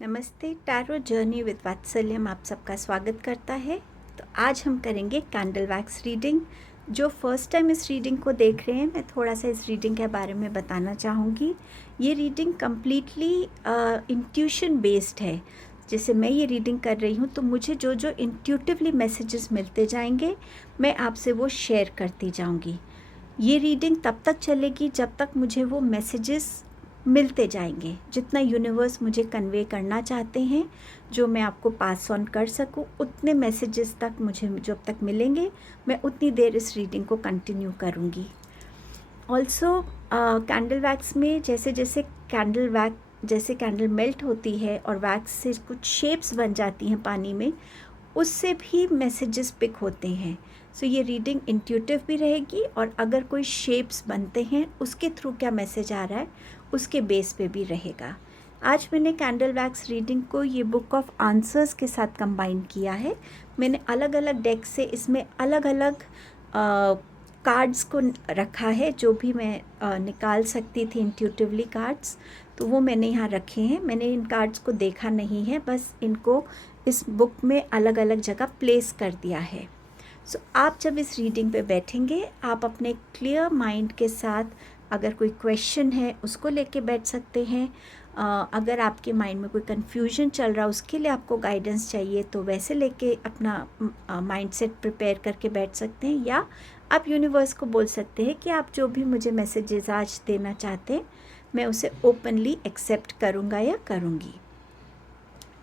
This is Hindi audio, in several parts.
नमस्ते। टैरो जर्नी विद वात्सल्यम आप सबका स्वागत करता है। तो आज हम करेंगे कैंडल वैक्स रीडिंग। जो फर्स्ट टाइम इस रीडिंग को देख रहे हैं, मैं थोड़ा सा इस रीडिंग के बारे में बताना चाहूँगी। ये रीडिंग कम्प्लीटली इंट्यूशन बेस्ड है। जैसे मैं ये रीडिंग कर रही हूँ तो मुझे जो जो इंट्यूटिवली मैसेजेस मिलते जाएंगे, मैं आपसे वो शेयर करती जाऊँगी। ये रीडिंग तब तक चलेगी जब तक मुझे वो मैसेजेस मिलते जाएंगे, जितना यूनिवर्स मुझे कन्वे करना चाहते हैं, जो मैं आपको पास ऑन कर सकूं, उतने मैसेजेस तक मुझे जब तक मिलेंगे, मैं उतनी देर इस रीडिंग को कंटिन्यू करूंगी। ऑल्सो कैंडल वैक्स में जैसे जैसे कैंडल मेल्ट होती है और वैक्स से कुछ शेप्स बन जाती हैं पानी में, उससे भी मैसेजेस पिक होते हैं। सो ये रीडिंग इंट्यूटिव भी रहेगी, और अगर कोई शेप्स बनते हैं उसके थ्रू क्या मैसेज आ रहा है उसके बेस पे भी रहेगा। आज मैंने कैंडल वैक्स रीडिंग को ये बुक ऑफ आंसर्स के साथ कंबाइन किया है। मैंने अलग अलग डेक से इसमें अलग अलग कार्ड्स को रखा है, जो भी मैं निकाल सकती थी इंट्यूटिवली कार्ड्स, तो वो मैंने यहाँ रखे हैं। मैंने इन कार्ड्स को देखा नहीं है, बस इनको इस बुक में अलग अलग जगह प्लेस कर दिया है। सो आप जब इस रीडिंग पे बैठेंगे, आप अपने क्लियर माइंड के साथ, अगर कोई क्वेश्चन है उसको लेके बैठ सकते हैं। अगर आपके माइंड में कोई कन्फ्यूजन चल रहा है, उसके लिए आपको गाइडेंस चाहिए, तो वैसे लेके अपना माइंड सेट प्रिपेयर करके बैठ सकते हैं। या आप यूनिवर्स को बोल सकते हैं कि आप जो भी मुझे मैसेजेस आज देना चाहते हैं, मैं उसे ओपनली एक्सेप्ट करूँगा या करूँगी।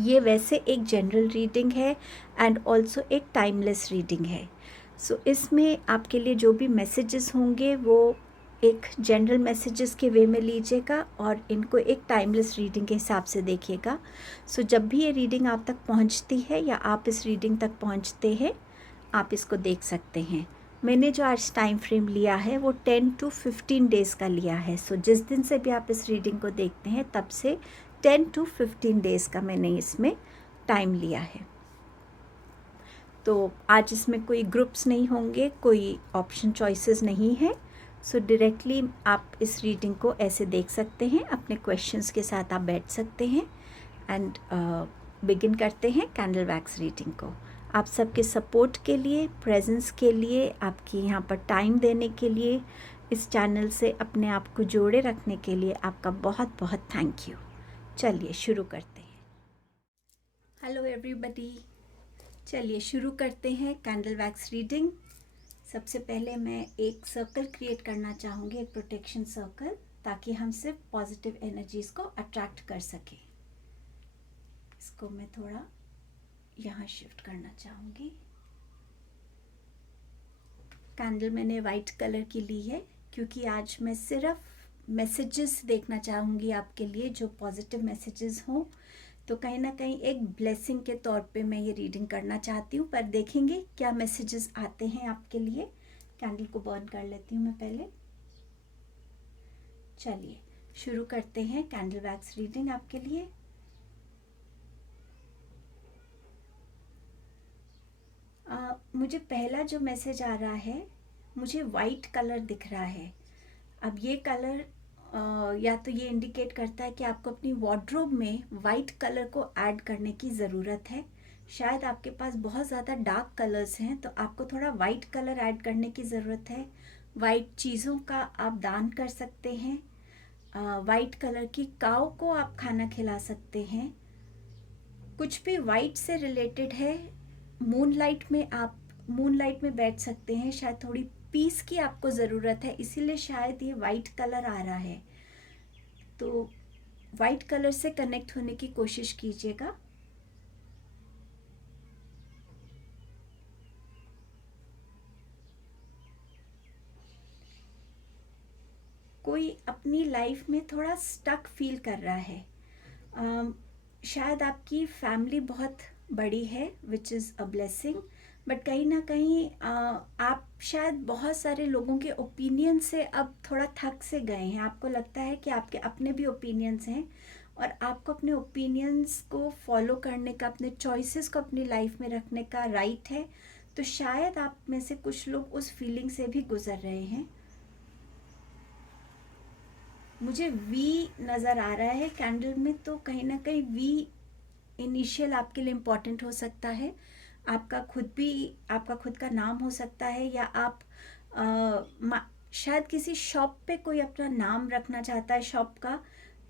ये वैसे एक जनरल रीडिंग है एंड ऑल्सो एक टाइमलेस रीडिंग है। सो इसमें आपके लिए जो भी मैसेजेस होंगे वो एक जनरल मैसेजेस के वे में लीजिएगा, और इनको एक टाइमलेस रीडिंग के हिसाब से देखिएगा। सो जब भी ये रीडिंग आप तक पहुंचती है या आप इस रीडिंग तक पहुंचते हैं, आप इसको देख सकते हैं। मैंने जो आज टाइम फ्रेम लिया है वो 10 to 15 डेज़ का लिया है। सो जिस दिन से भी आप इस रीडिंग को देखते हैं, तब से 10 to 15 डेज़ का मैंने इसमें टाइम लिया है। तो आज इसमें कोई ग्रुप्स नहीं होंगे, कोई ऑप्शन चॉइसेस नहीं है। सो डायरेक्टली आप इस रीडिंग को ऐसे देख सकते हैं, अपने क्वेश्चंस के साथ आप बैठ सकते हैं एंड बिगिन करते हैं कैंडल वैक्स रीडिंग को। आप सबके सपोर्ट के लिए, प्रेजेंस के लिए, आपकी यहाँ पर टाइम देने के लिए, इस चैनल से अपने आप को जोड़े रखने के लिए आपका बहुत बहुत थैंक यू। चलिए शुरू करते हैं। हेलो एवरीबॉडी, चलिए शुरू करते हैं कैंडल वैक्स रीडिंग। सबसे पहले मैं एक सर्कल क्रिएट करना चाहूँगी, एक प्रोटेक्शन सर्कल, ताकि हम सिर्फ पॉजिटिव एनर्जीज़ को अट्रैक्ट कर सकें। इसको मैं थोड़ा यहाँ शिफ्ट करना चाहूँगी। कैंडल मैंने वाइट कलर की ली है, क्योंकि आज मैं सिर्फ मैसेजेस देखना चाहूँगी आपके लिए, जो पॉजिटिव मैसेजेस हों। तो कहीं ना कहीं एक ब्लेसिंग के तौर पे मैं ये रीडिंग करना चाहती हूँ, पर देखेंगे क्या मैसेजेस आते हैं आपके लिए। कैंडल को बर्न कर लेती हूँ मैं पहले। चलिए शुरू करते हैं कैंडल वैक्स रीडिंग आपके लिए। मुझे पहला जो मैसेज आ रहा है, मुझे वाइट कलर दिख रहा है। अब ये कलर या तो ये इंडिकेट करता है कि आपको अपनी वार्डरोब में वाइट कलर को ऐड करने की ज़रूरत है। शायद आपके पास बहुत ज़्यादा डार्क कलर्स हैं, तो आपको थोड़ा वाइट कलर ऐड करने की ज़रूरत है। वाइट चीज़ों का आप दान कर सकते हैं। वाइट कलर की काऊ को आप खाना खिला सकते हैं। कुछ भी वाइट से रिलेटेड है। मूनलाइट में बैठ सकते हैं। शायद थोड़ी पीस की आपको ज़रूरत है, इसीलिए शायद ये वाइट कलर आ रहा है। तो वाइट कलर से कनेक्ट होने की कोशिश कीजिएगा। कोई अपनी लाइफ में थोड़ा स्टक फील कर रहा है। शायद आपकी फैमिली बहुत बड़ी है, which is a blessing, but कहीं ना कहीं आप शायद बहुत सारे लोगों के ओपिनियन से अब थोड़ा थक से गए हैं। आपको लगता है कि आपके अपने भी ओपिनियंस हैं, और आपको अपने ओपिनियंस को फॉलो करने का, अपने चॉइसेस को अपनी लाइफ में रखने का राइट है। तो शायद आप में से कुछ लोग उस फीलिंग से भी गुजर रहे हैं। मुझे वी नज़र आ रहा है कैंडल में, तो कहीं ना कहीं वी इनिशियल आपके लिए इम्पोर्टेंट हो सकता है, आपका खुद का नाम हो सकता है, या आप शायद किसी शॉप पे कोई अपना नाम रखना चाहता है शॉप का,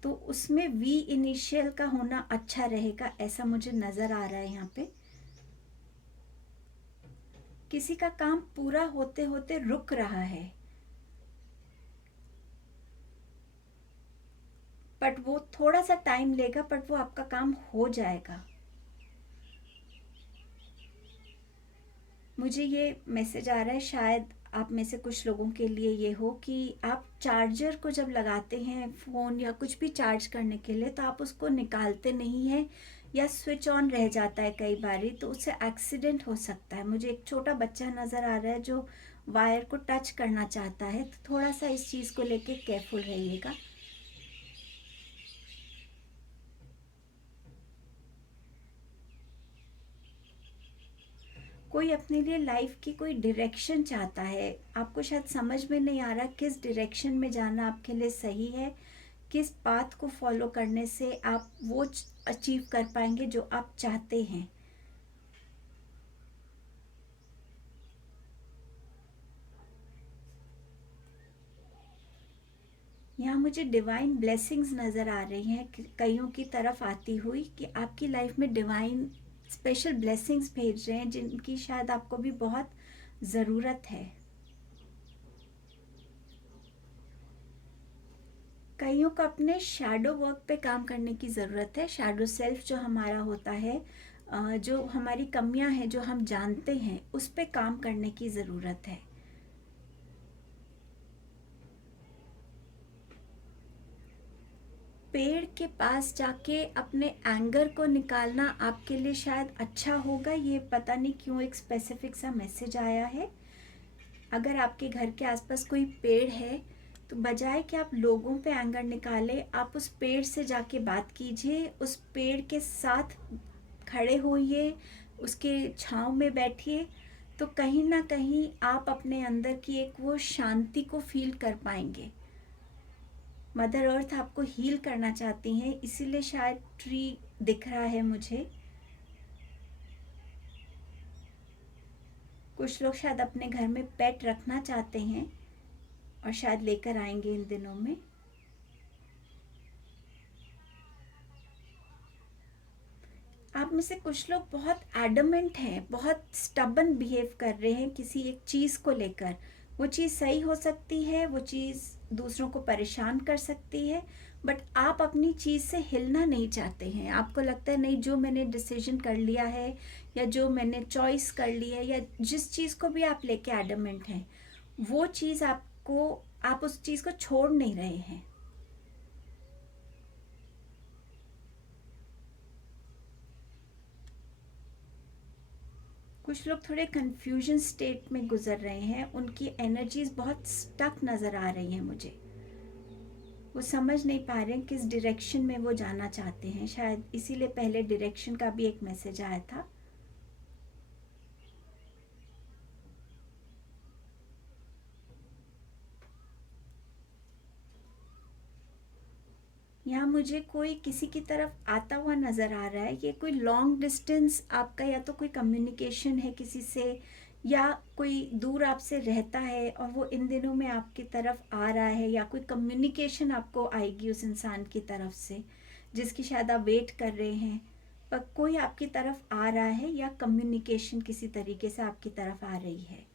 तो उसमें वी इनिशियल का होना अच्छा रहेगा, ऐसा मुझे नज़र आ रहा है यहाँ पे। किसी का काम पूरा होते होते रुक रहा है, बट वो थोड़ा सा टाइम लेगा, बट वो आपका काम हो जाएगा। मुझे ये मैसेज आ रहा है, शायद आप में से कुछ लोगों के लिए ये हो कि आप चार्जर को जब लगाते हैं फ़ोन या कुछ भी चार्ज करने के लिए, तो आप उसको निकालते नहीं हैं या स्विच ऑन रह जाता है कई बारी, तो उससे एक्सीडेंट हो सकता है। मुझे एक छोटा बच्चा नज़र आ रहा है जो वायर को टच करना चाहता है, तो थोड़ा सा इस चीज़ को लेके केयरफुल रहिएगा। कोई अपने लिए लाइफ की कोई डायरेक्शन चाहता है, आपको शायद समझ में नहीं आ रहा किस डायरेक्शन में जाना आपके लिए सही है, किस पाथ को फॉलो करने से आप वो अचीव कर पाएंगे जो आप चाहते हैं। यहाँ मुझे डिवाइन ब्लेसिंग्स नज़र आ रही हैं कईयों की तरफ आती हुई, कि आपकी लाइफ में डिवाइन स्पेशल ब्लेसिंग्स भेज रहे हैं जिनकी शायद आपको भी बहुत ज़रूरत है। कईयों को अपने शैडो वर्क पे काम करने की ज़रूरत है। शैडो सेल्फ जो हमारा होता है, जो हमारी कमियां हैं जो हम जानते हैं, उस पे काम करने की ज़रूरत है। पेड़ के पास जाके अपने एंगर को निकालना आपके लिए शायद अच्छा होगा। ये पता नहीं क्यों एक स्पेसिफिक सा मैसेज आया है। अगर आपके घर के आसपास कोई पेड़ है, तो बजाय कि आप लोगों पे एंगर निकालें, आप उस पेड़ से जाके बात कीजिए, उस पेड़ के साथ खड़े होइए, उसके छांव में बैठिए, तो कहीं ना कहीं आप अपने अंदर की एक वो शांति को फील कर पाएंगे। मदर अर्थ आपको हील करना चाहती हैं, इसीलिए शायद ट्री दिख रहा है मुझे। कुछ लोग शायद अपने घर में पेट रखना चाहते हैं और शायद लेकर आएंगे इन दिनों में। आप में से कुछ लोग बहुत एडमेंट हैं, बहुत स्टबन बिहेव कर रहे हैं किसी एक चीज़ को लेकर। वो चीज़ सही हो सकती है, वो चीज़ दूसरों को परेशान कर सकती है, बट आप अपनी चीज़ से हिलना नहीं चाहते हैं। आपको लगता है नहीं, जो मैंने डिसीजन कर लिया है या जो मैंने चॉइस कर ली है, या जिस चीज़ को भी आप लेके एडमेंट हैं, वो चीज़ आप उस चीज़ को छोड़ नहीं रहे हैं। कुछ लोग थोड़े कंफ्यूजन स्टेट में गुजर रहे हैं, उनकी एनर्जीज बहुत स्टक नज़र आ रही हैं मुझे। वो समझ नहीं पा रहे हैं किस डायरेक्शन में वो जाना चाहते हैं, शायद इसीलिए पहले डायरेक्शन का भी एक मैसेज आया था। यहाँ मुझे कोई किसी की तरफ आता हुआ नज़र आ रहा है। ये कोई लॉन्ग डिस्टेंस आपका, या तो कोई कम्युनिकेशन है किसी से, या कोई दूर आपसे रहता है और वो इन दिनों में आपकी तरफ आ रहा है, या कोई कम्युनिकेशन आपको आएगी उस इंसान की तरफ से जिसकी शायद आप वेट कर रहे हैं। पर कोई आपकी तरफ आ रहा है, या कम्युनिकेशन किसी तरीके से आपकी तरफ आ रही है।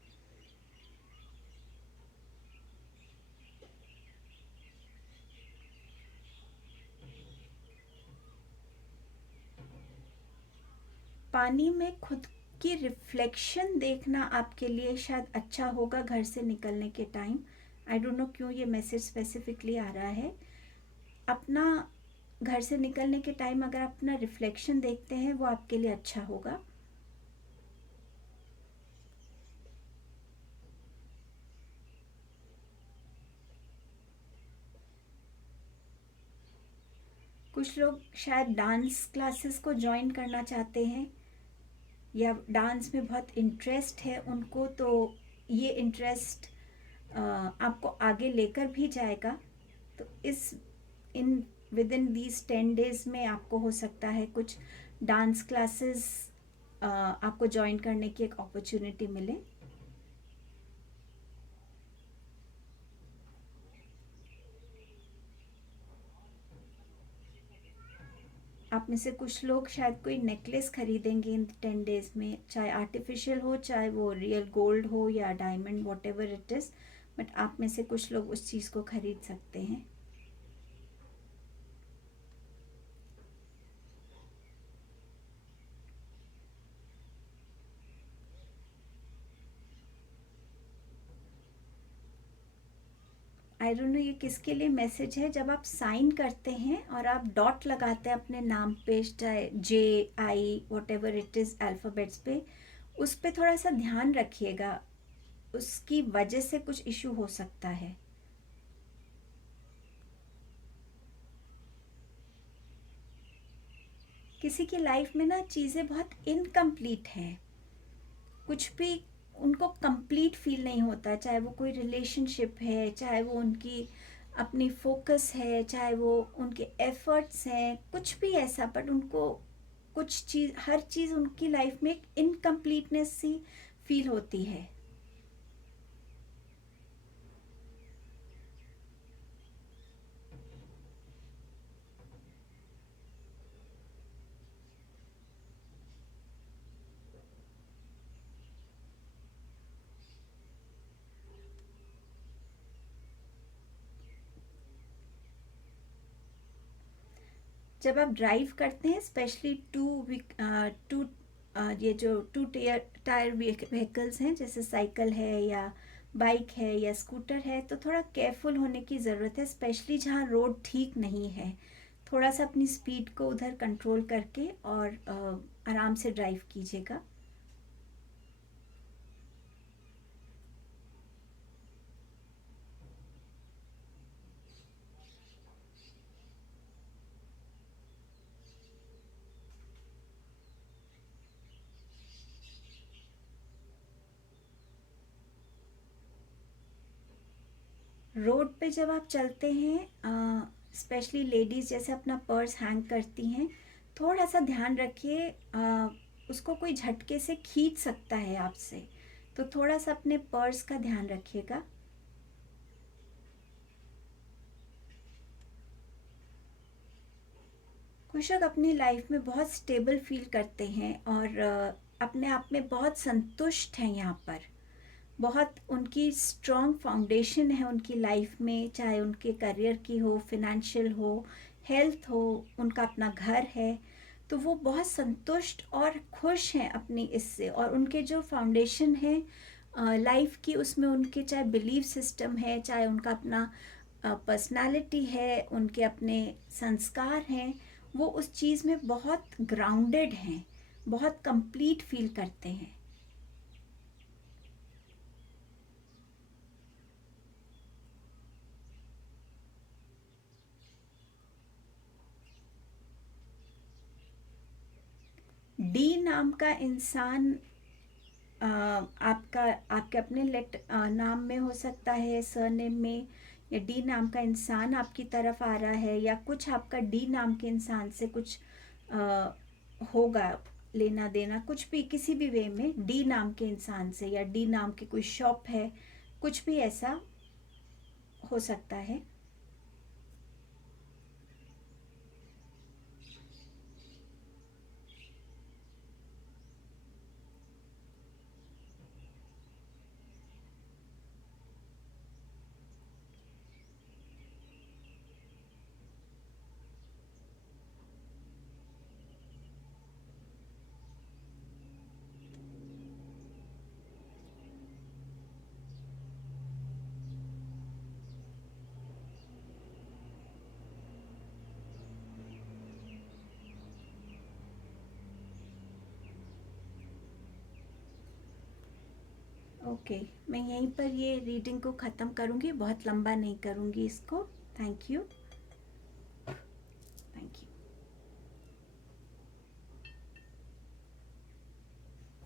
पानी में खुद की रिफ्लेक्शन देखना आपके लिए शायद अच्छा होगा घर से निकलने के टाइम। आई डोंट नो क्यों ये मैसेज स्पेसिफिकली आ रहा है। अपना घर से निकलने के टाइम अगर आप अपना रिफ्लेक्शन देखते हैं, वो आपके लिए अच्छा होगा। कुछ लोग शायद डांस क्लासेस को ज्वाइन करना चाहते हैं, या डांस में बहुत इंटरेस्ट है उनको, तो ये इंटरेस्ट आपको आगे लेकर भी जाएगा। तो इस in with in these 10 days में आपको हो सकता है कुछ डांस क्लासेस आपको ज्वाइन करने की एक अपॉर्चुनिटी मिले। आप में से कुछ लोग शायद कोई नेकलेस खरीदेंगे इन 10 डेज में, चाहे आर्टिफिशियल हो चाहे वो रियल गोल्ड हो या diamond, what ever it is, but आप में से कुछ लोग उस चीज़ को खरीद सकते हैं। आई डोंट नो ये किसके लिए मैसेज है। जब आप साइन करते हैं और आप डॉट लगाते हैं अपने नाम पे, चाहे JI what ever it is alphabets पे, उस पर थोड़ा सा ध्यान रखिएगा, उसकी वजह से कुछ इशू हो सकता है। किसी की लाइफ में ना चीज़ें बहुत इनकम्प्लीट हैं, कुछ भी उनको कंप्लीट फील नहीं होता, चाहे वो कोई रिलेशनशिप है, चाहे वो उनकी अपनी फोकस है, चाहे वो उनके एफर्ट्स हैं, कुछ भी ऐसा, बट उनको कुछ चीज़, हर चीज़ उनकी लाइफ में एक इनकम्प्लीटनेस सी फील होती है। जब आप ड्राइव करते हैं, स्पेशली टू ये जो टू टायर व्हीकल्स हैं, जैसे साइकिल है या बाइक है या स्कूटर है, तो थोड़ा केयरफुल होने की ज़रूरत है, स्पेशली जहाँ रोड ठीक नहीं है। थोड़ा सा अपनी स्पीड को उधर कंट्रोल करके और आराम से ड्राइव कीजिएगा। रोड पे जब आप चलते हैं, स्पेशली लेडीज़ जैसे अपना पर्स हैंग करती हैं, थोड़ा सा ध्यान रखिए, उसको कोई झटके से खींच सकता है आपसे, तो थोड़ा सा अपने पर्स का ध्यान रखिएगा। कुछ लोग अपनी लाइफ में बहुत स्टेबल फील करते हैं और अपने आप में बहुत संतुष्ट हैं यहाँ पर, बहुत उनकी स्ट्रॉन्ग फाउंडेशन है उनकी लाइफ में, चाहे उनके करियर की हो, फिनेंशियल हो, हेल्थ हो, उनका अपना घर है, तो वो बहुत संतुष्ट और खुश हैं अपनी इससे। और उनके जो फाउंडेशन है लाइफ की, उसमें उनके चाहे बिलीफ सिस्टम है, चाहे उनका अपना पर्सनालिटी है, उनके अपने संस्कार हैं, वो उस चीज़ में बहुत ग्राउंडेड हैं, बहुत कंप्लीट फील करते हैं। डी नाम का इंसान आपका, आपके अपने नाम में हो सकता है, सरनेम में, या डी नाम का इंसान आपकी तरफ आ रहा है, या कुछ आपका डी नाम के इंसान से कुछ आ, होगा लेना देना, कुछ भी किसी भी वे में डी नाम के इंसान से, या डी नाम की कोई शॉप है, कुछ भी ऐसा हो सकता है। ओके, मैं यहीं पर ये रीडिंग को ख़त्म करूँगी, बहुत लंबा नहीं करूँगी इसको। Thank you, thank you.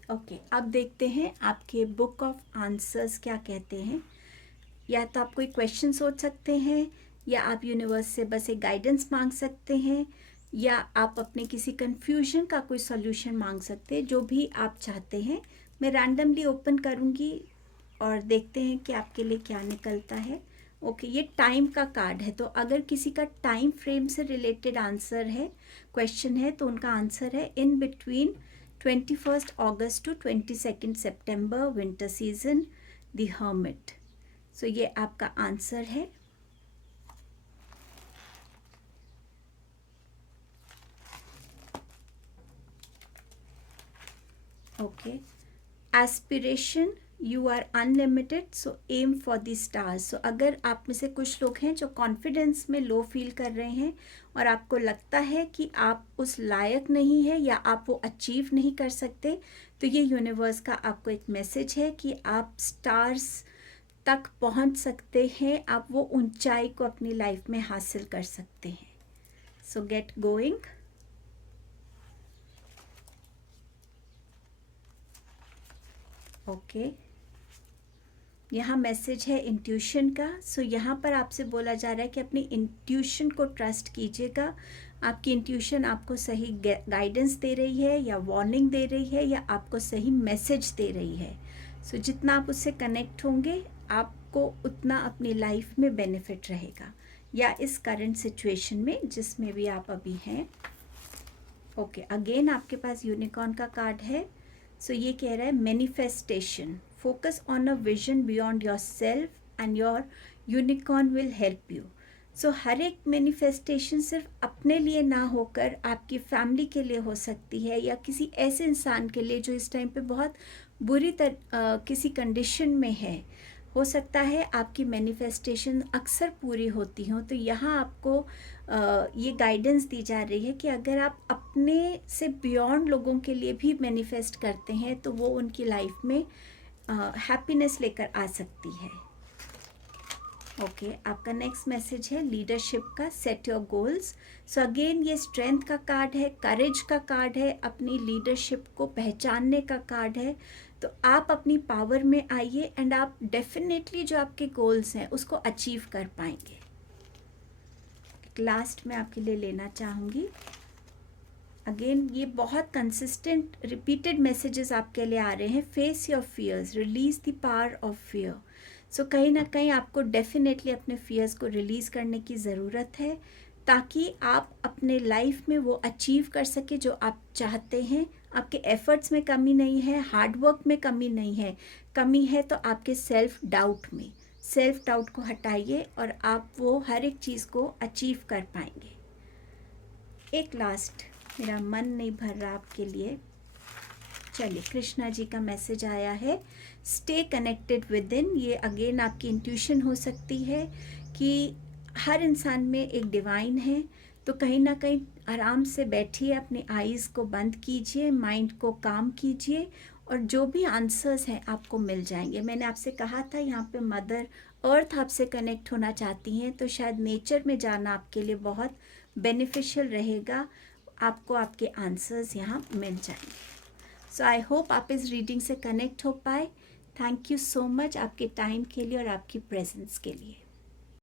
Okay, अब देखते हैं आपके बुक ऑफ आंसर्स क्या कहते हैं। या तो आप कोई क्वेश्चन सोच सकते हैं, या आप यूनिवर्स से बस एक गाइडेंस मांग सकते हैं, या आप अपने किसी कन्फ्यूजन का कोई सॉल्यूशन मांग सकते हैं, जो भी आप चाहते हैं। मैं रैंडमली ओपन करूँगी और देखते हैं कि आपके लिए क्या निकलता है। ओके, ये टाइम का कार्ड है, तो अगर किसी का टाइम फ्रेम से रिलेटेड आंसर है, क्वेश्चन है, तो उनका आंसर है in between 21 August to 22 September, winter season, the hermit. So ये आपका आंसर है। Okay, aspiration, you are unlimited, so aim for the stars. So अगर आप में से कुछ लोग हैं जो कॉन्फिडेंस में लो फील कर रहे हैं और आपको लगता है कि आप उस लायक नहीं है या आप वो अचीव नहीं कर सकते, तो ये यूनिवर्स का आपको एक मैसेज है कि आप स्टार्स तक पहुंच सकते हैं, आप वो ऊंचाई को अपनी लाइफ में हासिल कर सकते हैं। सो गेट गोइंग। ओके, यहाँ मैसेज है इंट्यूशन का। सो यहाँ पर आपसे बोला जा रहा है कि अपनी इंट्यूशन को ट्रस्ट कीजिएगा। आपकी इंट्यूशन आपको सही गाइडेंस दे रही है या वार्निंग दे रही है या आपको सही मैसेज दे रही है। सो जितना आप उससे कनेक्ट होंगे, आपको उतना अपनी लाइफ में बेनिफिट रहेगा, या इस करंट सिचुएशन में जिसमें भी आप अभी हैं। ओके, अगेन आपके पास यूनिकॉर्न का कार्ड है। सो ये कह रहा है manifestation, focus on a vision beyond yourself and your unicorn will help you. So हर एक मैनिफेस्टेशन सिर्फ अपने लिए ना होकर आपकी फैमिली के लिए हो सकती है, या किसी ऐसे इंसान के लिए जो इस टाइम पे बहुत बुरी किसी कंडीशन में है। हो सकता है आपकी मैनिफेस्टेशन अक्सर पूरी होती हों, तो यहाँ आपको ये गाइडेंस दी जा रही है कि अगर आप अपने से बियॉन्ड लोगों के लिए भी मैनिफेस्ट करते हैं, तो वो उनकी लाइफ में हैप्पीनेस लेकर आ सकती है। ओके, आपका नेक्स्ट मैसेज है लीडरशिप का, set your goals. So again ये स्ट्रेंथ का कार्ड है, करेज का कार्ड है, अपनी लीडरशिप को पहचानने का कार्ड है। तो आप अपनी पावर में आइए एंड आप डेफिनेटली जो आपके गोल्स हैं उसको अचीव कर पाएंगे। लास्ट में आपके लिए लेना चाहूँगी। अगेन ये बहुत कंसिस्टेंट रिपीटेड मैसेजेस आपके लिए आ रहे हैं। Face your fears, release the power of fear. So कहीं ना कहीं आपको डेफिनेटली अपने फियर्स को रिलीज़ करने की ज़रूरत है, ताकि आप अपने लाइफ में वो अचीव कर सके जो आप चाहते हैं। आपके एफर्ट्स में कमी नहीं है, हार्डवर्क में कमी नहीं है, कमी है तो आपके सेल्फ डाउट में। सेल्फ डाउट को हटाइए और आप वो हर एक चीज़ को अचीव कर पाएंगे। एक लास्ट, मेरा मन नहीं भर रहा आपके लिए। चलिए, कृष्णा जी का मैसेज आया है, स्टे कनेक्टेड विद इन। ये अगेन आपकी इंट्यूशन हो सकती है कि हर इंसान में एक डिवाइन है, तो कहीं ना कहीं आराम से बैठिए, अपनी आईज़ को बंद कीजिए, माइंड को काम कीजिए, और जो भी आंसर्स हैं आपको मिल जाएंगे। मैंने आपसे कहा था यहाँ पे मदर अर्थ आपसे कनेक्ट होना चाहती हैं, तो शायद नेचर में जाना आपके लिए बहुत बेनिफिशियल रहेगा। आपको आपके आंसर्स यहाँ मिल जाएंगे। सो आई होप आप इस रीडिंग से कनेक्ट हो पाए। थैंक यू सो मच आपके टाइम के लिए और आपकी प्रेजेंस के लिए।